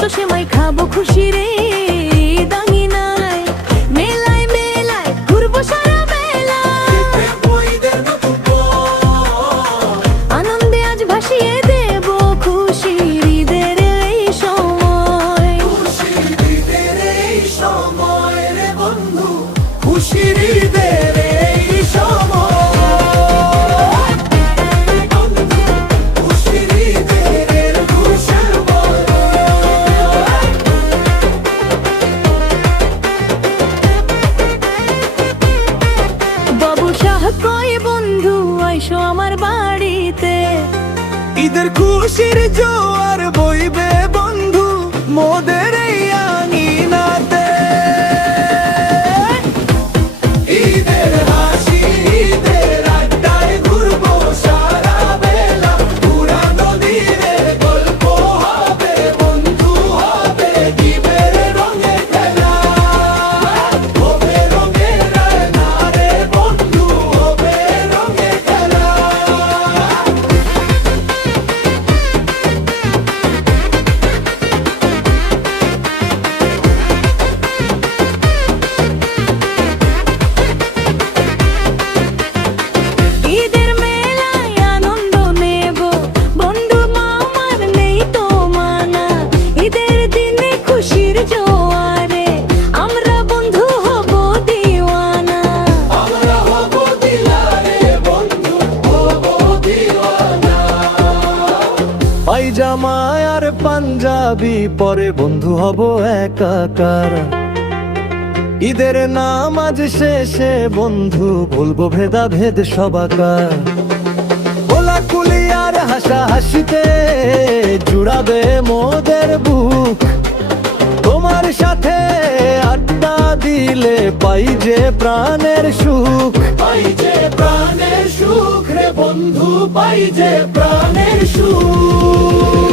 গোস্ত সেমাই খাবো খুশি রে দাঙ্গিনায়, মেলায় মেলায় ঘুরবো সারা বেলা, আনন্দে আজ ভাসিয়ে দেব খুশির ঈদের এই সময়। খুশির ঈদের এই সময় রে বন্ধু, খুশির ঈদের এই সময়। কয় বন্ধু আইসো আমার বাড়িতে, ঈদের খুশির জোয়ার বইবে বন্ধু মোদের এই আঙিনাতে। ঈদের হাসি ঈদের আড্ডায় ঘুরবো সারা বেলা, পুরানো দিনের গল্প হবে বন্ধু, হবে জীবের রঙে খেলা, হবে রঙের রান্না রে বন্ধু, হবে রঙে খেলা। ঈদের মেলায় আনন্দ নেব বন্ধু মামার নেই তো মানা, ঈদের দিনে খুশির জোয়ারে আমরা বন্ধু হব দিওয়ানা, আমরা হব দিলারে বন্ধু, হব দিওয়ানা। পায়জামা আর পাঞ্জাবি পরে বন্ধু হব একাকার, ঈদের নামাজ শেষে বন্ধু বলবো ভেদাভেদ সবাকার, কোলাকুলি আর হাসাহাসিতে জুড়াবে মোদের বুক, তোমার সাথে আড্ডা দিলে পাই যে প্রাণের সুখ, পাই যে প্রাণের সুখ রে বন্ধু, পাই যে প্রাণের সুখ।